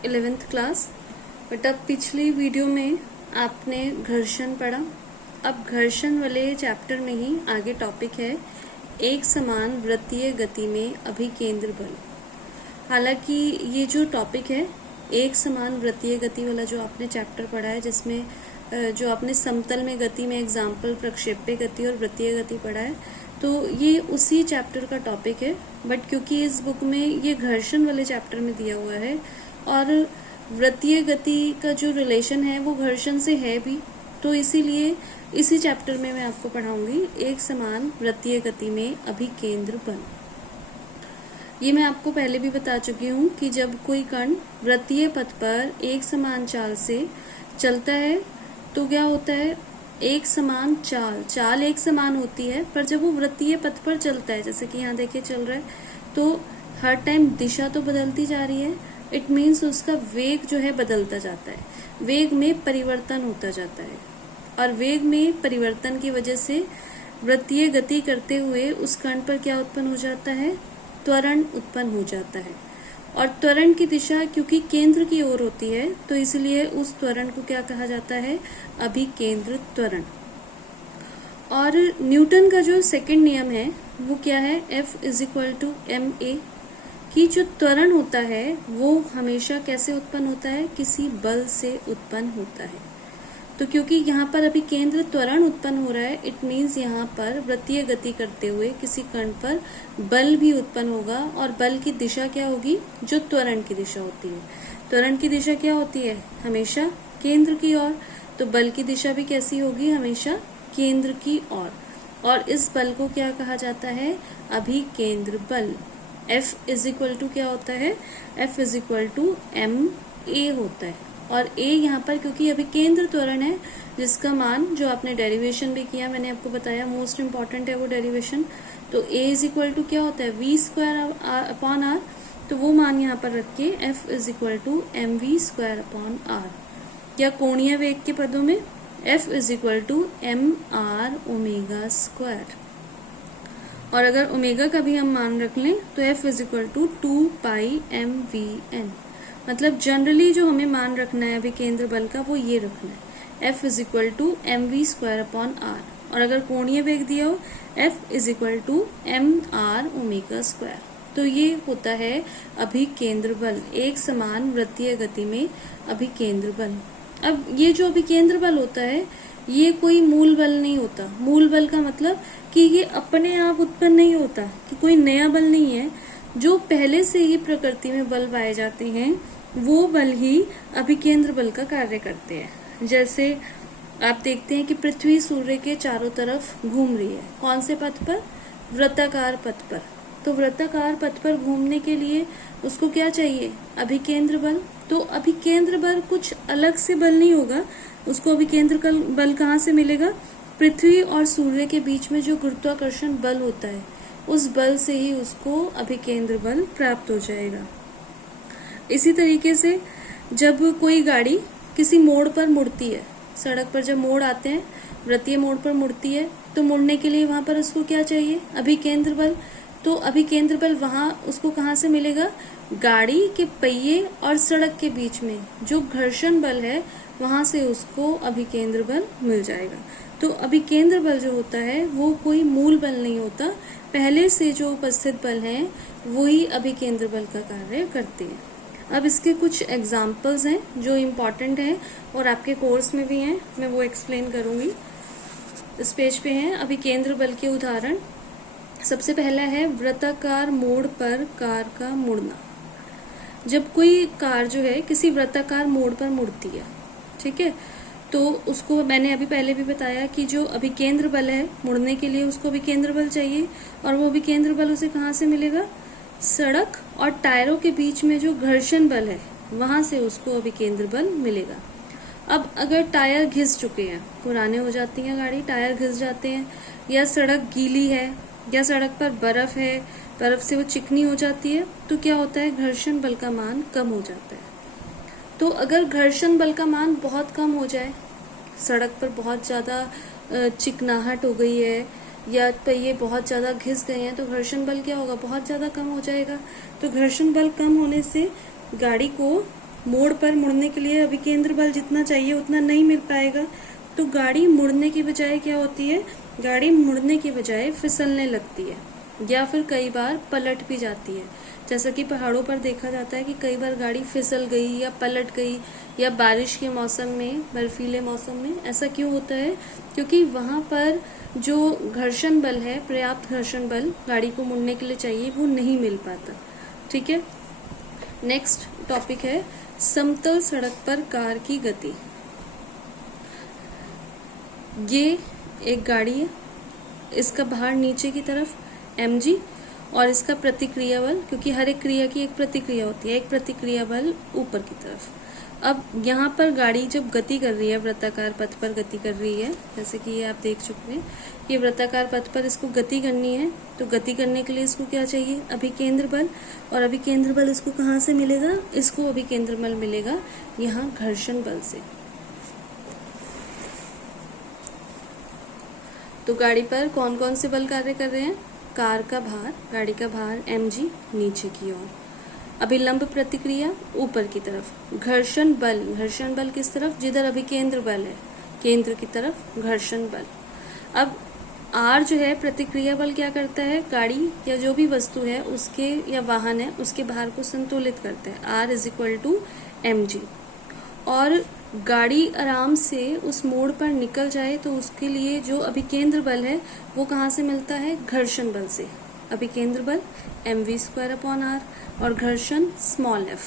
11th class. बेटा पिछली video में आपने घर्षण पढ़ा। अब घर्षण वाले चैप्टर में ही आगे टॉपिक है एक समान वृत्तीय गति में अभिकेंद्र बल। हालांकि ये जो टॉपिक है एक समान वृत्तीय गति वाला जो आपने चैप्टर पढ़ा है, जिसमें जो आपने समतल में गति में एग्जाम्पल प्रक्षेप्य गति और वृत्तीय गति पढ़ा है, तो ये उसी चैप्टर का टॉपिक है। बट क्योंकि इस बुक में ये घर्षण वाले चैप्टर में दिया हुआ है और वृत्तीय गति का जो रिलेशन है वो घर्षण से है भी, तो इसीलिए इसी चैप्टर में मैं आपको पढ़ाऊंगी एक समान वृत्तीय गति में अभिकेंद्र बल। ये मैं आपको पहले भी बता चुकी हूँ कि जब कोई कण वृत्तीय पथ पर एक समान चाल से चलता है तो क्या होता है, एक समान चाल एक समान होती है, पर जब वो वृत्तीय पथ पर चलता है, जैसे कि यहाँ देखिए चल रहा है, तो हर टाइम दिशा तो बदलती जा रही है। इट मीन्स उसका वेग जो है बदलता जाता है, वेग में परिवर्तन होता जाता है, और वेग में परिवर्तन की वजह से वृत्तीय गति करते हुए उस कण पर क्या उत्पन्न हो जाता है, त्वरण उत्पन्न हो जाता है। और त्वरण की दिशा क्योंकि केंद्र की ओर होती है, तो इसलिए उस त्वरण को क्या कहा जाता है, अभिकेंद्र त्वरण। और न्यूटन का जो सेकंड नियम है वो क्या है, F = ma, कि जो त्वरण होता है वो हमेशा कैसे उत्पन्न होता है, किसी बल से उत्पन्न होता है। तो क्योंकि यहाँ पर अभी केंद्र त्वरण उत्पन्न हो रहा है, इट मीन्स यहाँ पर वृत्तीय गति करते हुए किसी कण पर बल भी उत्पन्न होगा, और बल की दिशा क्या होगी, जो त्वरण की दिशा होती है। त्वरण की दिशा क्या होती है, हमेशा केंद्र की ओर, तो बल की दिशा भी कैसी होगी, हमेशा केंद्र की ओर। और इस बल को क्या कहा जाता है, अभिकेंद्र बल। F = क्या होता है, F = ma होता है। और a यहाँ पर क्योंकि अभी केंद्र त्वरण है, जिसका मान जो आपने डेरिवेशन भी किया, मैंने आपको बताया मोस्ट इम्पॉर्टेंट है वो डेरिवेशन। तो a = क्या होता है, v²/r, तो वो मान यहाँ पर रख के F = mv²/r, या कोणीय वेग के पदों में F = mr⍵²। और अगर ओमेगा का भी हम मान रख लें तो F = 2πmvn। मतलब जनरली जो हमें मान रखना है अभिकेंद्र बल का वो ये रखना है, F = mv²/r। और अगर कोणीय वेग दिया हो F = mr⍵²। तो ये होता है अभिकेंद्र बल, एक समान वृत्तीय गति में अभिकेंद्र बल। अब ये जो अभिकेंद्र बल होता है ये कोई मूल बल नहीं होता। मूल बल का मतलब कि ये अपने आप उत्पन्न नहीं होता, कि कोई नया बल नहीं है। जो पहले से ही प्रकृति में बल पाए जाते हैं वो बल ही अभिकेंद्र बल का कार्य करते हैं। जैसे आप देखते हैं कि पृथ्वी सूर्य के चारों तरफ घूम रही है, कौन से पथ पर, वृत्ताकार पथ पर। तो वृत्ताकार पथ पर घूमने के लिए उसको क्या चाहिए, अभिकेंद्र बल। तो अभिकेंद्र बल कुछ अलग से बल नहीं होगा, उसको अभिकेंद्र बल कहाँ से मिलेगा, पृथ्वी और सूर्य के बीच में जो गुरुत्वाकर्षण बल होता है उस बल से ही उसको अभिकेंद्र बल प्राप्त हो जाएगा। इसी तरीके से जब कोई गाड़ी किसी मोड़ पर मुड़ती है, सड़क पर जब मोड़ आते हैं, वृत्तीय मोड़ पर मुड़ती है, तो मुड़ने के लिए वहां पर उसको क्या चाहिए, अभिकेंद्र बल। तो अभिकेंद्र बल वहां उसको कहाँ से मिलेगा, गाड़ी के पहिए और सड़क के बीच में जो घर्षण बल है वहां से उसको अभिकेंद्र बल मिल जाएगा। तो अभिकेंद्र बल जो होता है वो कोई मूल बल नहीं होता, पहले से जो उपस्थित बल हैं वही अभिकेंद्र बल का कार्य करते हैं। अब इसके कुछ एग्जाम्पल्स हैं जो इम्पोर्टेंट हैं और आपके कोर्स में भी हैं, मैं वो एक्सप्लेन करूंगी। इस पेज पे हैं अभिकेंद्र बल के उदाहरण। सबसे पहला है वृत्ताकार मोड़ पर कार का मुड़ना। जब कोई कार जो है किसी वृत्ताकार मोड़ पर मुड़ती है, ठीक है, तो उसको मैंने अभी पहले भी बताया कि जो अभिकेंद्र बल है, मुड़ने के लिए उसको अभिकेंद्र बल चाहिए, और वो अभिकेंद्र बल उसे कहाँ से मिलेगा, सड़क और टायरों के बीच में जो घर्षण बल है वहां से उसको अभिकेंद्र बल मिलेगा। अब अगर टायर घिस चुके हैं, पुराने हो जाती है गाड़ी, टायर घिस जाते हैं, या सड़क गीली है, या सड़क पर बर्फ है, बर्फ से वो चिकनी हो जाती है, तो क्या होता है, घर्षण बल का मान कम हो जाता है। तो अगर घर्षण बल का मान बहुत कम हो जाए, सड़क पर बहुत ज्यादा चिकनाहट हो गई है या पहिए बहुत ज्यादा घिस गए हैं, तो घर्षण बल क्या होगा, बहुत ज्यादा कम हो जाएगा। तो घर्षण बल कम होने से गाड़ी को मोड़ पर मुड़ने के लिए अभिकेंद्र बल जितना चाहिए उतना नहीं मिल पाएगा, तो गाड़ी मुड़ने की बजाय क्या होती है, गाड़ी मुड़ने की बजाय फिसलने लगती है या फिर कई बार पलट भी जाती है। जैसा कि पहाड़ों पर देखा जाता है कि कई बार गाड़ी फिसल गई या पलट गई, या बारिश के मौसम में, बर्फीले मौसम में। ऐसा क्यों होता है, क्योंकि वहां पर जो घर्षण बल है, पर्याप्त घर्षण बल गाड़ी को मुड़ने के लिए चाहिए, वो नहीं मिल पाता। ठीक है, नेक्स्ट टॉपिक है समतल सड़क पर कार की गति। ये एक गाड़ी है, इसका भार नीचे की तरफ mg और इसका प्रतिक्रिया बल, क्योंकि हर एक क्रिया की एक प्रतिक्रिया होती है, एक प्रतिक्रिया बल ऊपर की तरफ। अब यहाँ पर गाड़ी जब गति कर रही है, वृत्ताकार पथ पर गति कर रही है, जैसे कि ये आप देख चुके हैं, ये वृत्ताकार पथ पर इसको गति करनी है, तो गति करने के लिए इसको क्या चाहिए, अभिकेंद्र बल। और अभिकेंद्र बल इसको कहाँ से मिलेगा, इसको अभिकेंद्र बल मिलेगा यहाँ घर्षण बल से। तो गाड़ी पर कौन कौन से बल कार्य कर रहे हैं, कार का भार, गाड़ी का भार mg नीचे की ओर, अभिलंब प्रतिक्रिया ऊपर की तरफ, घर्षण बल किस तरफ, जिधर अभिकेंद्र बल है, केंद्र की तरफ घर्षण बल। अब R जो है प्रतिक्रिया बल क्या करता है, गाड़ी या जो भी वस्तु है उसके, या वाहन है, उसके भार को संतुलित करता है, R = mg। और गाड़ी आराम से उस मोड़ पर निकल जाए तो उसके लिए जो अभिकेंद्र बल है वो कहाँ से मिलता है, घर्षण बल से। अभिकेंद्र बल mv²/r और घर्षण f।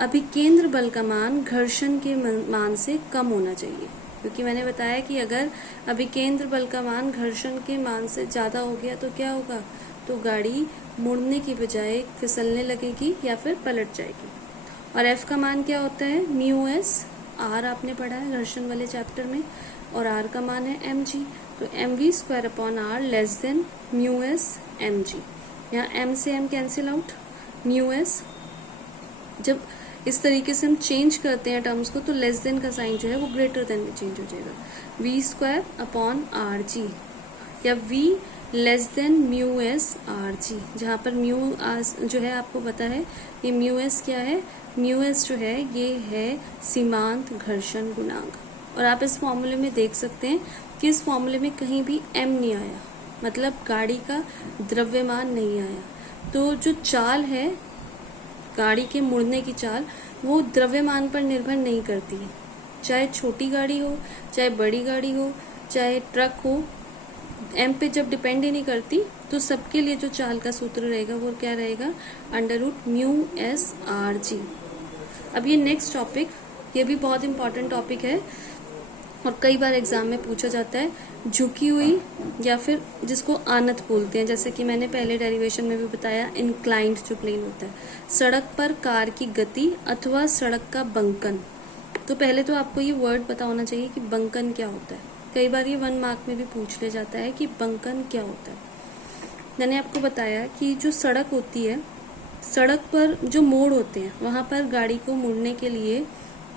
अभिकेंद्र बल का मान घर्षण के मान से कम होना चाहिए, क्योंकि मैंने बताया कि अगर अभिकेंद्र बल का मान घर्षण के मान से ज्यादा हो गया तो क्या होगा, तो गाड़ी मुड़ने की बजाय फिसलने लगेगी या फिर पलट जाएगी। और F का मान क्या होता है, μs, R आपने पढ़ा है घर्षण वाले चैप्टर में, और R का मान है mg, तो mv²/r μs mg। यहाँ m से m कैंसिल आउट, μs जब इस तरीके से हम चेंज करते हैं टर्म्स को, तो लेस देन का साइन जो है वो ग्रेटर देन में चेंज हो जाएगा, v²/rg या v μs rg, जहाँ पर म्यू जो है आपको पता है ये μs क्या है, μs जो है ये है सीमांत घर्षण गुणांक। और आप इस फॉर्मूले में देख सकते हैं कि इस फॉर्मूले में कहीं भी m नहीं आया, मतलब गाड़ी का द्रव्यमान नहीं आया। तो जो चाल है गाड़ी के मुड़ने की चाल, वो द्रव्यमान पर निर्भर नहीं करती है, चाहे छोटी गाड़ी हो, चाहे बड़ी गाड़ी हो, चाहे ट्रक हो, m पे जब डिपेंड ही नहीं करती, तो सबके लिए जो चाल का सूत्र रहेगा वो क्या रहेगा, √μs rg। अब ये नेक्स्ट टॉपिक, ये भी बहुत इंपॉर्टेंट टॉपिक है और कई बार एग्जाम में पूछा जाता है, झुकी हुई या फिर जिसको आनत बोलते हैं, जैसे कि मैंने पहले डेरिवेशन में भी बताया, इंक्लाइंड जो प्लेन होता है, सड़क पर कार की गति अथवा सड़क का बंकन। तो पहले तो आपको ये वर्ड पता होना चाहिए कि बंकन क्या होता है, कई बार ये 1 मार्क में भी पूछ ले जाता है कि बंकन क्या होता है। मैंने आपको बताया कि जो सड़क होती है, सड़क पर जो मोड़ होते हैं वहां पर गाड़ी को मुड़ने के लिए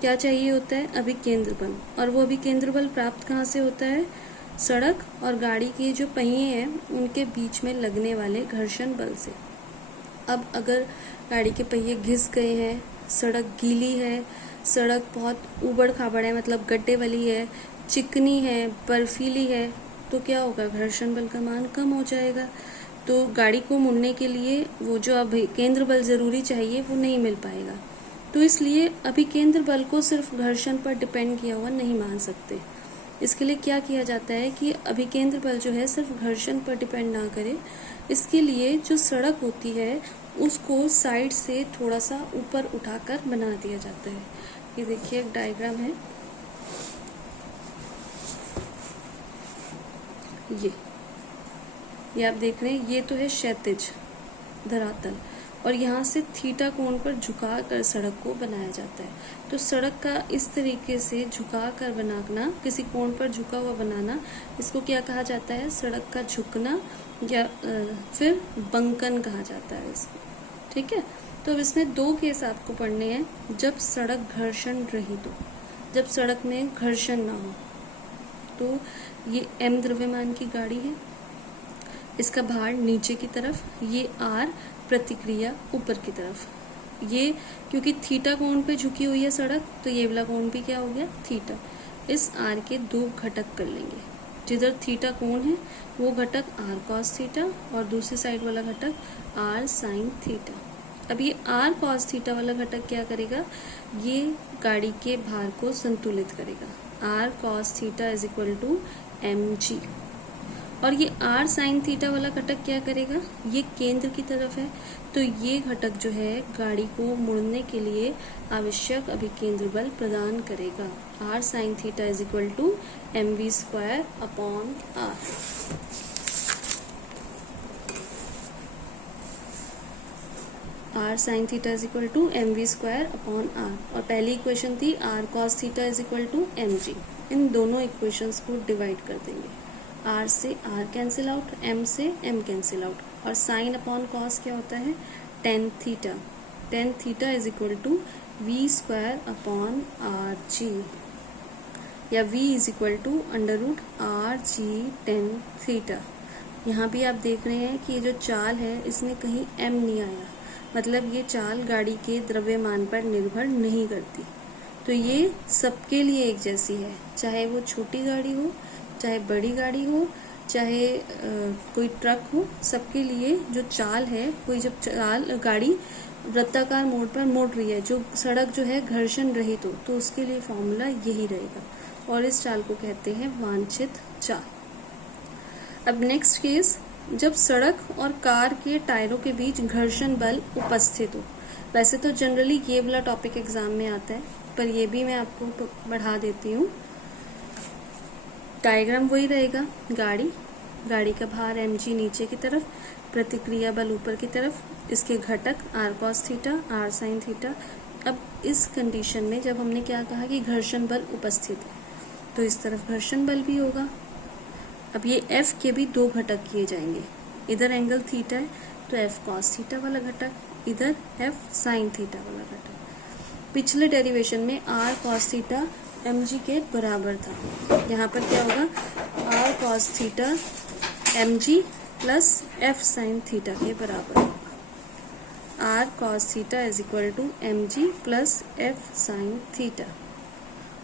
क्या चाहिए होता है, अभिकेंद्र बल। और वो अभिकेंद्र बल प्राप्त कहाँ से होता है, सड़क और गाड़ी के जो पहिए हैं उनके बीच में लगने वाले घर्षण बल से। अब अगर गाड़ी के पहिए घिस गए हैं, सड़क गीली है, सड़क बहुत ऊबड़ खाबड़ है, मतलब गड्ढे वाली है, चिकनी है, बर्फीली है, तो क्या होगा, घर्षण बल का मान कम हो जाएगा। तो गाड़ी को मुड़ने के लिए वो जो अभिकेंद्र बल जरूरी चाहिए वो नहीं मिल पाएगा। तो इसलिए अभिकेंद्र बल को सिर्फ घर्षण पर डिपेंड किया हुआ नहीं मान सकते। इसके लिए क्या किया जाता है कि अभिकेंद्र बल जो है सिर्फ घर्षण पर डिपेंड ना करे, इसके लिए जो सड़क होती है उसको साइड से थोड़ा सा ऊपर उठाकर बना दिया जाता है। ये देखिए एक डायग्राम है, ये आप देख रहे हैं, ये तो है क्षैतिज धरातल, और यहाँ से थीटा कोण पर झुका कर सड़क को बनाया जाता है। तो सड़क का इस तरीके से झुका कर बनाना, किसी कोण पर झुका हुआ बनाना, इसको क्या कहा जाता है, सड़क का झुकना या फिर बंकन कहा जाता है इसको। ठीक है, तो अब इसमें 2 केस आपको पढ़ने हैं, जब सड़क घर्षण रहित हो, जब सड़क में घर्षण ना हो। तो ये m द्रव्यमान की गाड़ी है, इसका भार नीचे की तरफ, ये r प्रतिक्रिया ऊपर की तरफ। ये क्योंकि थीटा कोण पे झुकी हुई है सड़क, तो ये वाला कोण भी क्या हो गया, थीटा। इस आर के दो घटक कर लेंगे, जिधर थीटा कोण है वो घटक आर कॉस थीटा और दूसरी साइड वाला घटक आर साइन थीटा। अब ये आर कॉस थीटा वाला घटक क्या करेगा, ये गाड़ी के भार को संतुलित करेगा। R cos theta is equal to M G. और ये आर साइन थीटा वाला घटक क्या करेगा, ये केंद्र की तरफ है, तो ये घटक जो है गाड़ी को मुड़ने के लिए आवश्यक अभिकेंद्र बल प्रदान करेगा। R sine theta is equal to M V square upon R. R sine theta is equal to M V square upon R. और पहली इक्वेशन थी R cos theta is equal to M G. इन दोनों equations को divide कर देंगे। R से R cancel out, M से एम कैंसिल आउट, और साइन अपॉन कॉस क्या होता है, tan theta. Tan theta is equal to we square upon R G, या v is equal to under root R G tan theta. यहाँ भी आप देख रहे हैं कि ये जो चाल है इसमें कहीं m नहीं आया, मतलब ये चाल गाड़ी के द्रव्यमान पर निर्भर नहीं करती। तो ये सबके लिए एक जैसी है, चाहे वो छोटी गाड़ी हो, चाहे बड़ी गाड़ी हो, चाहे कोई ट्रक हो, सबके लिए जो चाल है, कोई जब चाल गाड़ी वृत्ताकार मोड़ पर मुड़ रही है, जो सड़क जो है घर्षण रहित हो, तो उसके लिए फॉर्मूला यही रहेगा, और इस चाल को कहते हैं वांछित चाल। अब नेक्स्ट केस, जब सड़क और कार के टायरों के बीच घर्षण बल उपस्थित हो। वैसे तो जनरली ये वाला टॉपिक एग्जाम में आता है, पर ये भी मैं आपको बढ़ा देती हूँ। डायग्राम वही रहेगा, गाड़ी का भार mg नीचे की तरफ, प्रतिक्रिया बल ऊपर की तरफ, इसके घटक r cos theta, r sin theta. अब इस कंडीशन में जब हमने क्या कहा कि घर्षण बल उपस्थित है, तो इस तरफ घर्षण बल भी होगा। अब ये f के भी दो घटक किए जाएंगे, इधर एंगल थीटा है तो f cos थीटा वाला घटक, इधर f sin थीटा वाला घटक। पिछले डेरिवेशन में r cos थीटा mg के बराबर था, यहाँ पर क्या होगा, r cos theta mg plus f sin theta के बराबर होगा। r cos theta is equal to mg plus f sin theta.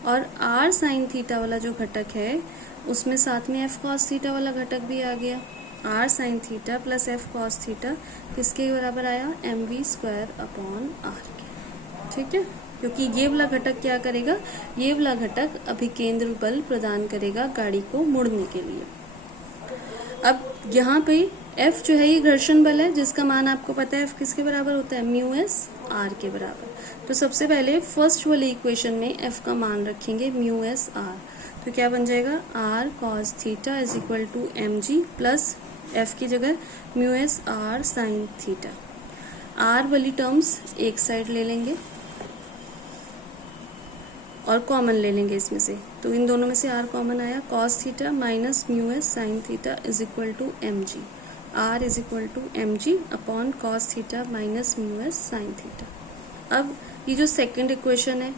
और r sin थीटा वाला जो घटक है उसमें साथ में f cos थीटा वाला घटक भी आ गया। r sin theta plus f cos theta किसके बराबर आया, mv स्क्वायर अपॉन r के। ठीक है, क्योंकि ये वाला घटक क्या करेगा, ये वाला घटक अभिकेंद्र बल प्रदान करेगा गाड़ी को मुड़ने के लिए। अब यहाँ पे F जो है ये घर्षण बल है, जिसका मान आपको पता है F किसके बराबर होता है, म्यू एस आर के बराबर। तो सबसे पहले फर्स्ट वाली इक्वेशन में F का मान रखेंगे म्यू एस आर, तो क्या बन जाएगा, R cos theta is equal to M G plus F की जगह mu S R sine theta. आर वाली टर्म्स एक साइड ले लेंगे और कॉमन ले लेंगे इसमें से, तो इन दोनों में से r कॉमन आया, cos theta minus mu S sine theta is equal to M G. R is equal to M G upon cos theta minus mu S sine theta. अब ये जो सेकंड इक्वेशन है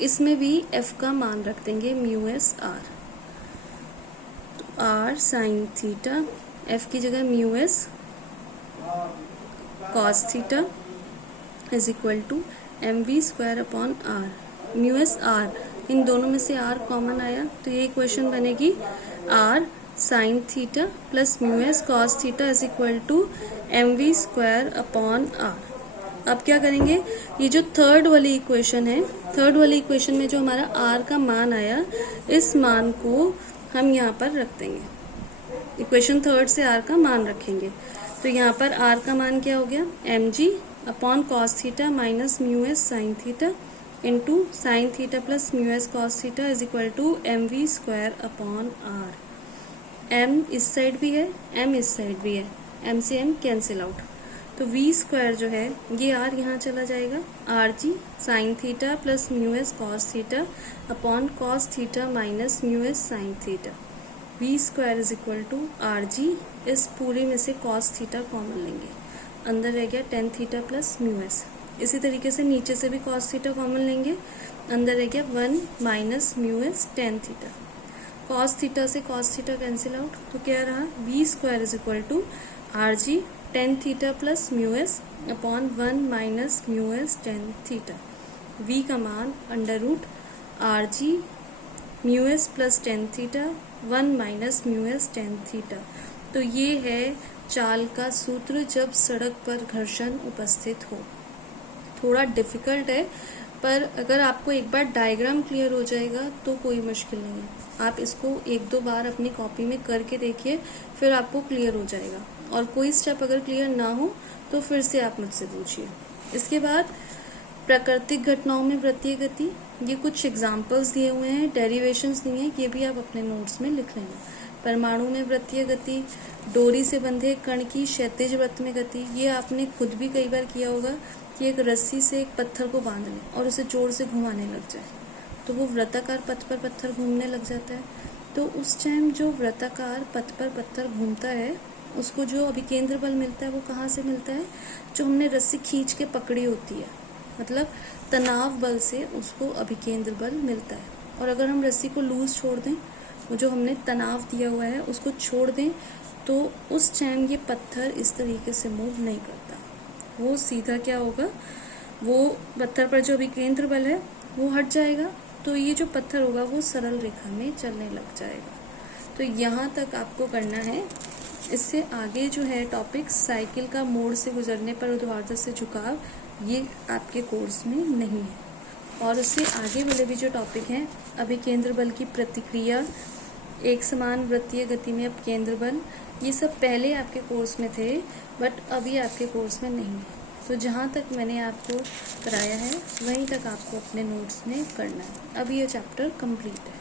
इसमें भी f का मान रख देंगे म्यू एस आर, तो आर साइन थीटा, f की जगह mu S cos theta is equal to M V square upon R. Mu S R, इन दोनों में से r कॉमन आया, तो ये इक्वेशन बनेगी r sine theta plus mu S cos theta is equal to M V square upon r। अब क्या करेंगे, ये जो थर्ड वाली इक्वेशन है, थर्ड वाली इक्वेशन में जो हमारा r का मान आया, इस मान को हम यहाँ पर रख देंगे। इक्वेशन थर्ड से r का मान रखेंगे, तो यहाँ पर r का मान क्या हो गया, M G upon cos theta minus mu S sine theta into sine theta plus mu S cos theta is equal to M V square upon R. m इस साइड भी है, m इस साइड भी है, m से m cancel out, तो v square जो है ये r यहाँ चला जाएगा, R G sine theta plus mu S cos theta upon cos theta minus mu S sine theta. v square is equal to R G, इस पूरे में से कॉस थीटा कॉमन लेंगे, अंदर रह गया ten theta plus mu S. इसी तरीके से नीचे से भी कॉस थीटा कॉमन लेंगे, अंदर रह गया 1 minus mu S tan theta. Cos theta से कॉस थीटा कैंसिल आउट, तो क्या रहा, V square is equal to R G tan theta plus mu S upon 1 minus mu S tan theta. v का मान under root R G mu S plus tan theta 1 minus mu S tan theta. तो ये है चाल का सूत्र जब सड़क पर घर्षण उपस्थित हो। थोड़ा डिफिकल्ट है, पर अगर आपको एक बार डायग्राम क्लियर हो जाएगा तो कोई मुश्किल नहीं है। आप इसको एक दो बार अपनी कॉपी में करके देखिए, फिर आपको क्लियर हो जाएगा। और कोई स्टेप अगर क्लियर ना हो तो फिर से आप मुझसे पूछिए। इसके बाद प्राकृतिक घटनाओं में वृत्तीय गति, ये कुछ एग्जाम्पल्स दिए हुए हैं, डेरिवेशंस दिए हैं, ये भी आप अपने नोट्स में लिख लेंगे। परमाणु में वृत्तीय गति, डोरी से बंधे कण की क्षैतिज वृत्त में गति, ये आपने खुद भी कई बार किया होगा कि एक रस्सी से एक पत्थर को बांध लें और उसे जोर से घुमाने लग जाए तो वो वृत्ताकार पथ पर पत्थर घूमने लग जाता है। तो उस टाइम जो वृत्ताकार पथ पर पत्थर घूमता है उसको जो अभिकेंद्र बल मिलता है वो कहाँ से मिलता है? जो हमने रस्सी खींच के पकड़ी होती है, मतलब तनाव बल से उसको अभिकेंद्र बल मिलता है। और अगर हम रस्सी को लूज छोड़ दें, वो जो हमने तनाव दिया हुआ है उसको छोड़ दें, तो उस टाइम ये पत्थर इस तरीके से मूव नहीं करता, वो सीधा क्या होगा, वो पत्थर पर जो अभिकेंद्र बल है वो हट जाएगा, तो ये जो पत्थर होगा वो सरल रेखा में चलने लग जाएगा। तो यहाँ तक आपको करना है। इससे आगे जो है टॉपिक साइकिल का मोड़ से गुजरने पर ऊर्ध्वाधर से झुकाव, ये आपके कोर्स में नहीं है। और उससे आगे वाले भी जो टॉपिक हैं, अभिकेंद्र बल की प्रतिक्रिया, एक समान वृत्तीय गति में अपकेंद्र बल, ये सब पहले आपके कोर्स में थे बट अभी आपके कोर्स में नहीं है। तो जहाँ तक मैंने आपको कराया है वहीं तक आपको अपने नोट्स में करना है। अब ये चैप्टर कंप्लीट है।